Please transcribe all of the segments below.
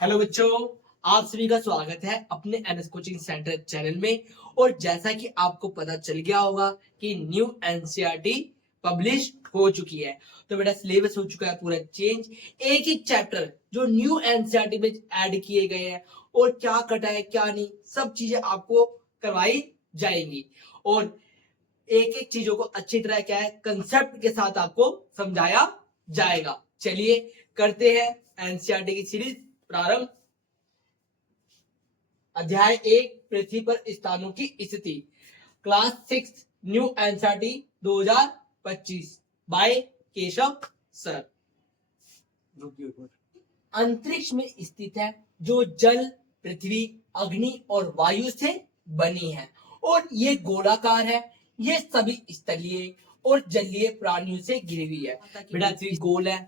Hello बच्चों, आप सभी का स्वागत है अपने एनएस कोचिंग सेंटर चैनल में। और जैसा कि आपको पता चल गया होगा कि न्यू एनसीईआरटी पब्लिश हो चुकी है, तो बेटा सिलेबस हो चुका है पूरा चेंज। एक एक चैप्टर जो न्यू एनसीईआरटी में ऐड किए गए हैं और क्या कटा है क्या नहीं, सब चीजें आपको करवाई जाएंगी। और एक एक चीजों को अच्छी तरह क्या है कंसेप्ट के साथ आपको समझाया जाएगा। चलिए करते हैं एनसीईआरटी की सीरीज प्रारंभ। अध्याय 1 पृथ्वी पर स्थानों की स्थिति, class 6 new NCERT 2025 by Keshav sir. अंतरिक्ष में स्थित है जो जल, पृथ्वी, अग्नि और वायु से बनी है और ये गोलाकार है। ये सभी स्थलीय और जलीय प्राणियों से घिरी हुई है। बेटा गोल है।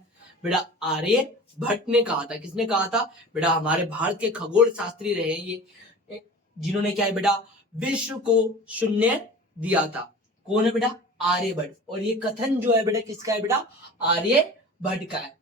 बेटा आर्य भट्ट ने कहा था। किसने कहा था? बेटा हमारे भारत के खगोल शास्त्री रहे ये, जिन्होंने क्या है बेटा विश्व को शून्य दिया था। कौन है बेटा? आर्यभट्ट। और ये कथन जो है बेटा किसका है? बेटा आर्यभट्ट का है।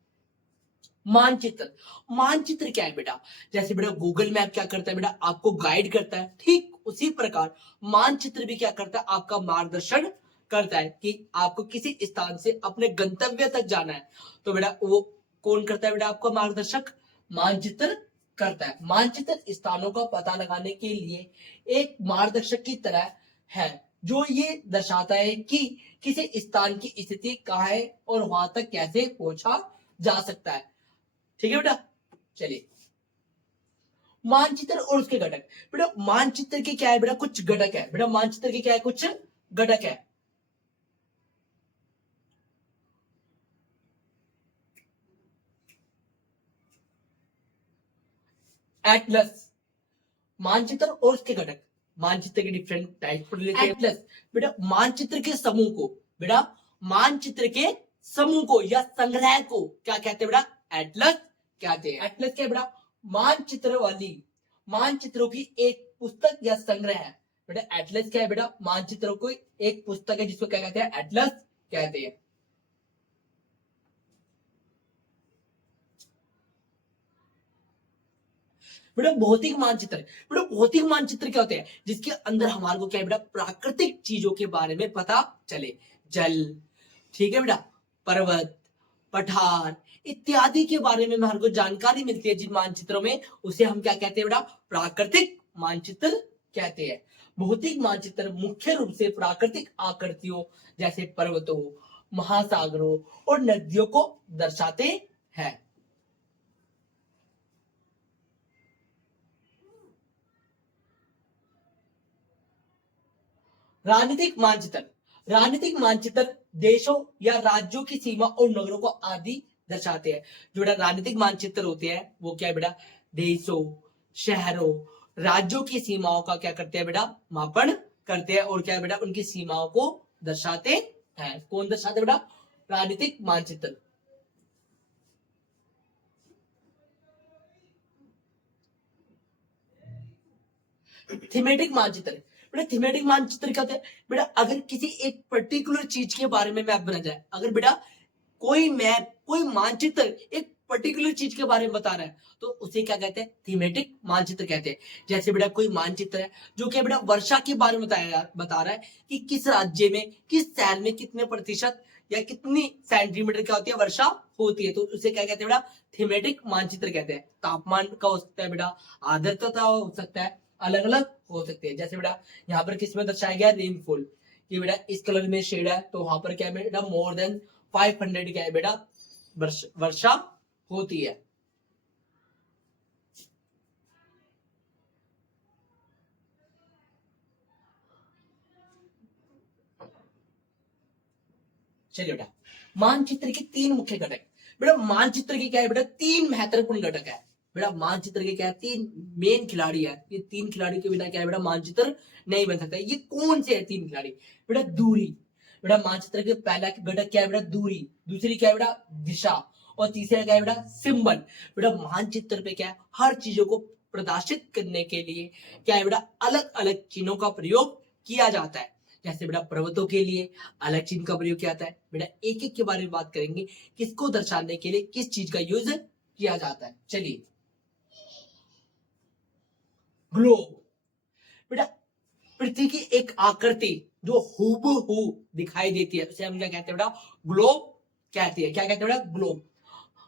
मानचित्र, मानचित्र क्या है बेटा? जैसे बेटा गूगल मैप क्या करता है बेटा? आपको गाइड करता है, ठीक उसी प्रकार मानचित्र भी क्या करता है? आपका मार्गदर्शन करता है कि आपको किसी स्थान से अपने गंतव्य तक जाना है। तो बेटा वो कौन करता है बेटा? आपका मार्गदर्शक मानचित्र करता है। मानचित्र स्थानों का पता लगाने के लिए एक मार्गदर्शक की तरह है, जो ये दर्शाता है कि किसी स्थान की स्थिति कहाँ है और वहां तक कैसे पहुंचा जा सकता है। ठीक है बेटा, चलिए मानचित्र और उसके घटक। बेटा मानचित्र के क्या है बेटा? कुछ घटक है। बेटा मानचित्र के क्या है? कुछ घटक है। एटलस, मानचित्र और उसके घटक। मानचित्र के डिफरेंट टाइप पर लेते हैं। एटलस बेटा मानचित्र के समूह को, बेटा मानचित्र के समूह को या संग्रह को क्या कहते हैं बेटा? एटलस कहते हैं। एटलस क्या है बेटा? मानचित्र वाली मानचित्रों की एक पुस्तक या संग्रह है। बेटा एटलस क्या है बेटा? मानचित्रों की एक पुस्तक है जिसको क्या कहते हैं? एटलस कहते हैं। बेटा भौतिक मानचित्र, बेटा भौतिक मानचित्र क्या होते हैं? जिसके अंदर हमारे को क्या है बेटा? प्राकृतिक चीजों के बारे में पता चले। जल, ठीक है बेटा, पर्वत, पठार इत्यादि के बारे में हमारे को जानकारी मिलती है जिन मानचित्रों में, उसे हम क्या कहते हैं बेटा? प्राकृतिक मानचित्र कहते हैं। भौतिक मानचित्र मुख्य रूप से प्राकृतिक आकृतियों जैसे पर्वतों, महासागरों और नदियों को दर्शाते हैं। राजनीतिक मानचित्र, राजनीतिक मानचित्र देशों या राज्यों की सीमा और नगरों को आदि दर्शाते हैं। जो बेटा राजनीतिक मानचित्र होते हैं वो क्या है बेटा? देशों, शहरों, राज्यों की सीमाओं का क्या करते हैं बेटा? मापन करते हैं और क्या है बेटा? उनकी सीमाओं को दर्शाते हैं। कौन दर्शाते हैं बेटा? राजनीतिक मानचित्र। थीमेटिक मानचित्र, बेटा थीमेटिक मानचित्र क्या होता है बेटा? अगर किसी एक पर्टिकुलर चीज के बारे में मैप बना जाए, अगर बेटा कोई मैप, कोई मानचित्र एक पर्टिकुलर चीज के बारे में बता रहा है, तो उसे क्या कहते हैं? थीमेटिक मानचित्र कहते हैं। जैसे बेटा कोई मानचित्र है जो क्या बेटा वर्षा के बारे में बता रहा है कि किस राज्य में, किस शहर में कितने प्रतिशत या कितनी सेंटीमीटर क्या होती है वर्षा होती है, तो उसे क्या कहते हैं बेटा? थीमेटिक मानचित्र कहते हैं। तापमान का हो सकता है बेटा, आर्द्रता हो सकता है, अलग अलग हो सकते हैं। जैसे बेटा यहाँ पर किसमें दर्शाया गया? रेनफॉल, कि बेटा इस कलर में शेड है तो वहां पर क्या है बेटा? मोर देन 500 क्या है बेटा? वर्षा होती है। चलिए बेटा मानचित्र के तीन मुख्य घटक। बेटा मानचित्र के क्या है बेटा? तीन महत्वपूर्ण घटक है। बेटा मानचित्र के क्या है? तीन मेन खिलाड़ी है। ये तीन खिलाड़ी के बिना क्या है बेटा? मानचित्र नहीं बन सकता। ये कौन से है तीन खिलाड़ी? बेटा दूरी, बेटा मानचित्र के पहला घटक क्या है बेटा? दूरी। दूसरी क्या है बेटा? दिशा। और तीसरा क्या है बेटा? सिंबल। बेटा मानचित्र पे क्या है? हर चीजों को प्रदर्शित करने के लिए क्या है बेटा? अलग अलग चिन्हों का प्रयोग किया जाता है। जैसे बेटा पर्वतों के लिए अलग चिन्ह का प्रयोग किया जाता है। बेटा एक एक के बारे में बात करेंगे, किसको दर्शाने के लिए किस चीज का यूज किया जाता है। चलिए ग्लोब। बेटा पृथ्वी की एक आकृति जो हूबहू दिखाई देती है उसे हम क्या कहते हैं बेटा, ग्लोब कहती है। क्या कहते हैं बेटा, ग्लोब।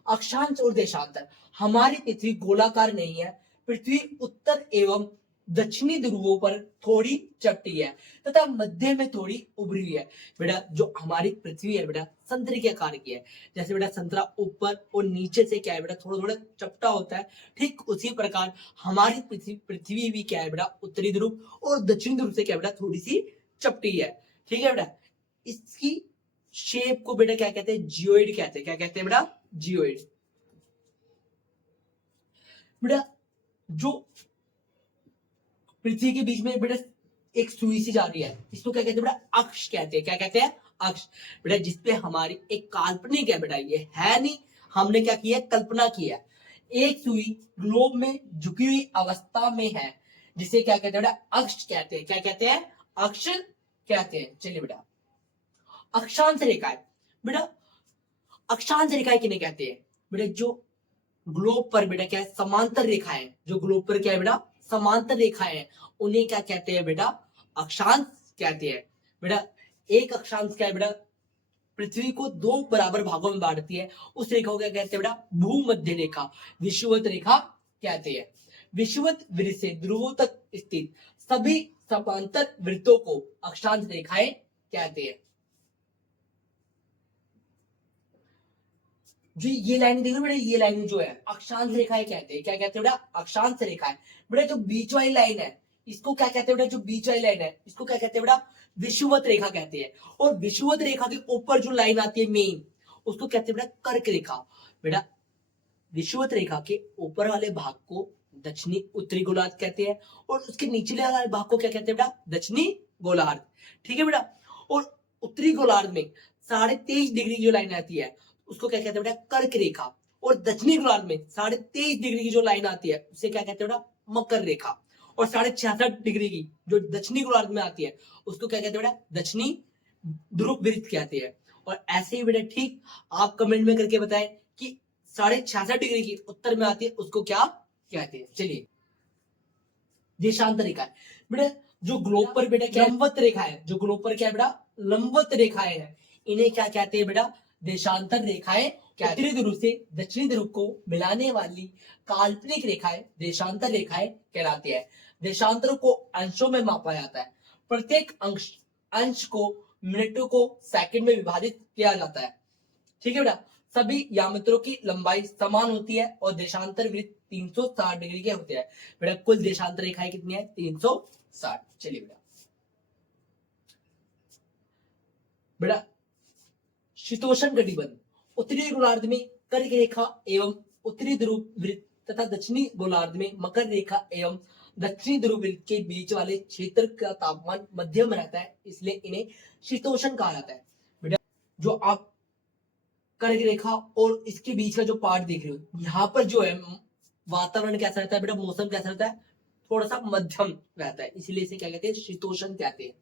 अक्षांश और देशांतर, हमारी पृथ्वी गोलाकार नहीं है। पृथ्वी उत्तर एवं दक्षिणी ध्रुवों पर थोड़ी चपटी है तथा मध्य में थोड़ी उभरी हुई है। बेटा जो हमारी पृथ्वी है बेटा संतरे के आकार की है। जैसे बेटा संतरा ऊपर और नीचे से क्या है बेटा थोड़ा थोड़ा चपटा होता है, ठीक उसी प्रकार हमारी पृथ्वी भी क्या है बेटा उत्तरी ध्रुव और दक्षिणी ध्रुव से क्या है बेटा थोड़ी सी चपटी है। ठीक है बेटा, इसकी शेप को बेटा क्या कहते हैं, जियोइड कहते हैं। क्या कहते हैं बेटा, जियोइड। बेटा जो पृथ्वी के बीच में बेटा एक सुई सी जा रही है, इसको क्या कहते हैं बेटा, अक्ष कहते हैं। क्या कहते हैं, अक्ष। बेटा जिसपे हमारी एक काल्पनिक है बेटा, ये है नहीं, हमने क्या किया, कल्पना की है। एक सुई ग्लोब में झुकी हुई अवस्था में है जिसे क्या कहते हैं बेटा, अक्ष कहते हैं। क्या कहते हैं, अक्ष कहते हैं। चलिए बेटा, अक्षांश रेखाएं। बेटा अक्षांश रेखाएं किन्हें कहते हैं, बेटा जो ग्लोब पर बेटा क्या है, समांतर रेखाएं, जो ग्लोब पर क्या है बेटा समांतर रेखाएं हैं, उन्हें क्या कहते हैं बेटा, अक्षांश कहते हैं। बेटा एक अक्षांश क्या है बेटा, पृथ्वी को दो बराबर भागों में बांटती है, उस रेखा को क्या कहते हैं बेटा, भूमध्य रेखा, विषुवत रेखा कहते हैं। विषुवत वृत्त से ध्रुवों तक स्थित सभी समांतर वृत्तों को अक्षांश रेखाएं कहते हैं। जो ये लाइन देख रहे हो बेटा, ये लाइन जो है अक्षांश रेखाएं कहते हैं। क्या कहते हैं बेटा, अक्षांश रेखाएं। बेटा जो बीच वाली लाइन है इसको क्या कहते हैं बेटा, जो बीच वाली लाइन है इसको क्या कहते हैं बेटा, विषुवत रेखा कहते हैं। और विषुवत रेखा के ऊपर जो लाइन आती है मेन, उसको कहते हैं बेटा कर्क रेखा। बेटा विषुवत रेखा के ऊपर वाले भाग को दक्षिणी उत्तरी गोलार्ध कहते हैं और उसके नीचे वाले भाग को क्या कहते हैं बेटा, दक्षिणी गोलार्ध। ठीक है बेटा, और उत्तरी गोलार्ध में 23.5 डिग्री जो लाइन आती है उसको क्या कहते हैं बेटा, कर्क रेखा। और दक्षिणी गोलार्ध में 23.5 डिग्री की जो लाइन आती है उसे क्या कहते हैं बेटा, मकर रेखा। और 66.5 डिग्री की जो दक्षिणी गोलार्ध में आती है उसको क्या कहते हैं बेटा, दक्षिणी ध्रुव वृत्त कहते हैं। और ऐसे ही बेटा ठीक आप कमेंट में करके बताएं कि 66.5 डिग्री की उत्तर में आती है उसको क्या कहते हैं। चलिए, देशांतर रेखा है। बेटा जो ग्लोब पर बेटा क्या लंबवत रेखा है, जो ग्लोब पर क्या है बेटा, लंबवत रेखाएं हैं, इन्हें क्या कहते हैं बेटा, देशांतर रेखाएं। उत्तरी ध्रुव से दक्षिणी ध्रुव को मिलाने वाली काल्पनिक रेखाएं देशांतर रेखाएं कहलाती है। देशांतरों को अंशों में मापा जाता है। प्रत्येक अंश को मिनटों को सेकंड में विभाजित किया जाता है। ठीक है बेटा, सभी यामित्रों की लंबाई समान होती है और देशांतर वृत्त 360 डिग्री के होते हैं। बेटा कुल देशांतर रेखाएं कितनी है, 360। चलिए बेटा, बेटा शीतोष्ण कटिबंध, उत्तरी गोलार्ध में कर्क रेखा एवं उत्तरी ध्रुव वृत्त तथा दक्षिणी गोलार्ध में मकर रेखा एवं दक्षिणी ध्रुव वृत्त के बीच वाले क्षेत्र का तापमान मध्यम रहता है, इसलिए इन्हें शीतोष्ण कहा जाता है। बेटा जो आप कर्क रेखा और इसके बीच का जो पार्ट देख रहे हो, यहाँ पर जो है वातावरण कैसा रहता है बेटा, मौसम कैसा रहता है, थोड़ा सा मध्यम रहता है, इसलिए इसे क्या कहते हैं, शीतोष्ण कहते हैं।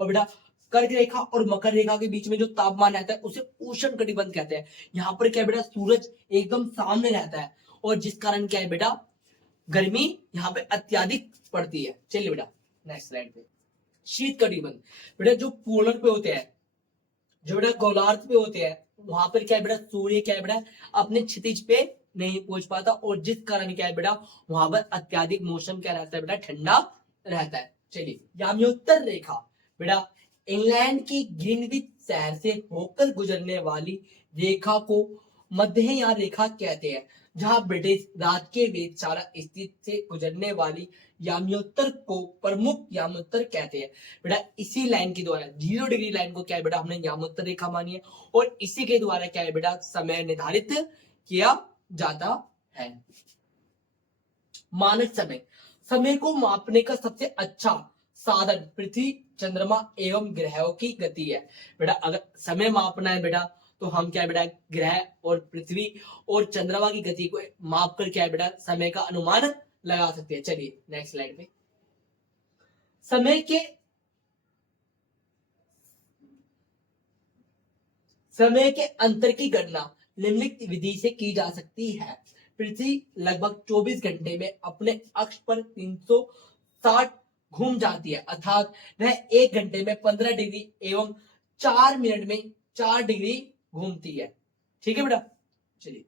और बेटा कर्क रेखा और मकर रेखा के बीच में जो तापमान रहता है उसे उष्ण कटिबंध कहते हैं। यहाँ पर क्या है बेटा, सूरज एकदम सामने रहता है और जिस कारण क्या है बेटा, गर्मी यहाँ पे अत्यधिक पड़ती है। चलिए बेटा नेक्स्ट स्लाइड पे, शीत कटिबंध। बेटा जो पोलर पे होते हैं, जो बेटा गोलार्ध पे होते हैं, वहां पर क्या है बेटा, सूर्य क्या है बेटा अपने क्षितिज पे नहीं पहुंच पाता और जिस कारण क्या है बेटा, वहां पर अत्यधिक मौसम क्या रहता है बेटा, ठंडा रहता है। चलिए, याम्योत्तर रेखा। बेटा इंग्लैंड के ग्रीनविच शहर से होकर गुजरने वाली रेखा को मध्यया रेखा कहते हैं, जहां ब्रिटिश राज के वेधशाला स्थित से गुजरने वाली याम्योत्तर को प्रमुख याम्योत्तर कहते हैं। बेटा इसी लाइन के द्वारा 0 डिग्री लाइन को क्या है बेटा, हमने याम्योत्तर रेखा मानी है और इसी के द्वारा क्या है बेटा, समय निर्धारित किया जाता है। मानक समय, समय को मापने का सबसे अच्छा साधन पृथ्वी, चंद्रमा एवं ग्रहों की गति है। बेटा अगर समय मापना है बेटा, तो हम क्या है बेटा, ग्रह और पृथ्वी और चंद्रमा की गति को माप कर क्या है बेटा, समय का अनुमान लगा सकते हैं। चलिए नेक्स्ट स्लाइड में, समय के अंतर की गणना निम्नलिखित विधि से की जा सकती है। पृथ्वी लगभग 24 घंटे में अपने अक्ष पर 360 घूम जाती है, अर्थात वह 1 घंटे में 15 डिग्री एवं 4 मिनट में 4 डिग्री घूमती है। ठीक है बेटा, चलिए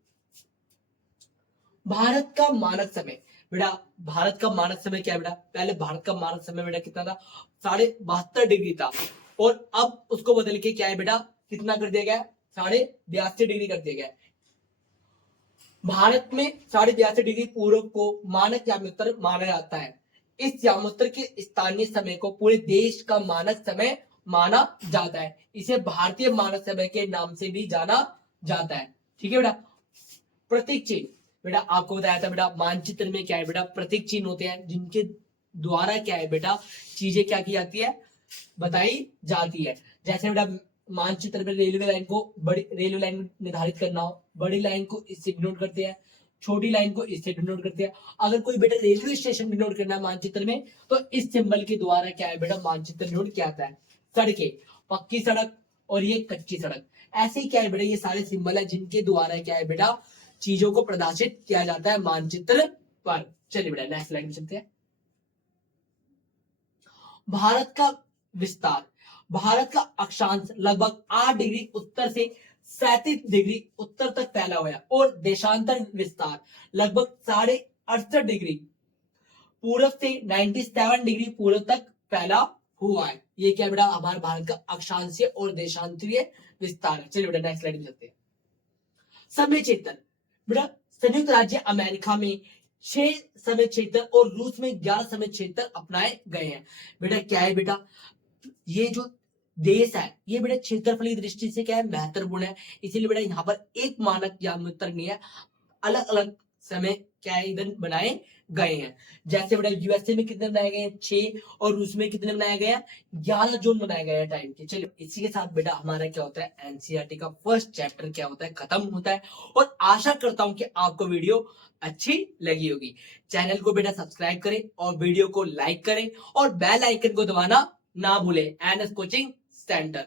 भारत का मानक समय। बेटा भारत का मानक समय क्या है बेटा? पहले भारत का मानक समय बेटा कितना था? 72.5 डिग्री था, और अब उसको बदल के क्या है बेटा, कितना कर दिया गया? 82.5 डिग्री कर दिया गया। भारत में 82.5 डिग्री पूर्व को मानक यामोत्तर माना जाता है। इस यामोत्तर के स्थानीय समय को पूरे देश का मानक समय माना जाता है। इसे भारतीय मानक समय के नाम से भी जाना जाता है। ठीक है बेटा, प्रतीक चिन्ह। बेटा आपको बताया था बेटा मानचित्र में क्या है बेटा, प्रतीक चिन्ह होते हैं जिनके द्वारा क्या है बेटा, चीजें क्या की जाती है, बताई जाती है। जैसे बेटा मानचित्र में रेलवे लाइन को, बड़ी रेलवे लाइन निर्धारित करना हो, बड़ी लाइन को इससे डिनोट करते हैं, छोटी लाइन को इससे डिनोट करते हैं। अगर कोई बेटा रेलवे स्टेशन डिनोट करना है मानचित्र में, तो इस सिंबल के द्वारा क्या है बेटा, मानचित्र डिनोट किया जाता है। सड़कें, पक्की सड़क और ये कच्ची सड़क, ऐसे ही क्या है बेटा, ये सारे सिंबल है जिनके द्वारा क्या है बेटा, चीजों को प्रदर्शित किया जाता है मानचित्र पर। चलिए बेटा नेक्स्ट स्लाइड में चलते हैं। भारत का विस्तार। भारत का अक्षांश लगभग 8 डिग्री उत्तर से 37 डिग्री उत्तर तक फैला हुआ है, और देशांतर विस्तार लगभग 68.5 डिग्री पूर्व से 97 डिग्री पूर्व तक फैला हुआ है। ये क्या बेटा, हमारे भारत का अक्षांशीय और देशांतरीय विस्तार है। चलिए बेटा नेक्स्ट स्लाइड में चलते हैं। समय क्षेत्र। बेटा संयुक्त राज्य अमेरिका में 6 समय क्षेत्र और रूस में 11 समय क्षेत्र अपनाए गए हैं। बेटा क्या है बेटा, ये जो देश है ये बेटा क्षेत्रफलीय दृष्टि से क्या है, महत्वपूर्ण है। इसीलिए बेटा यहाँ पर एक मानक यामोत्तर नहीं है, अलग अलग समय क्या है इधर बनाए गए हैं। जैसे बेटा यूएसए में कितने बनाए गए हैं, 6, और रूस में कितने बनाए गए हैं, 11 जोन बनाए गए हैं टाइम के। चलिए इसी के साथ बेटा हमारा क्या होता है, एनसीईआरटी का फर्स्ट चैप्टर क्या होता है, खत्म होता है। और आशा करता हूं कि आपको वीडियो अच्छी लगी होगी। चैनल को बेटा सब्सक्राइब करें और वीडियो को लाइक करें, और बेल आइकन को दबाना ना भूलें। NS coaching centre.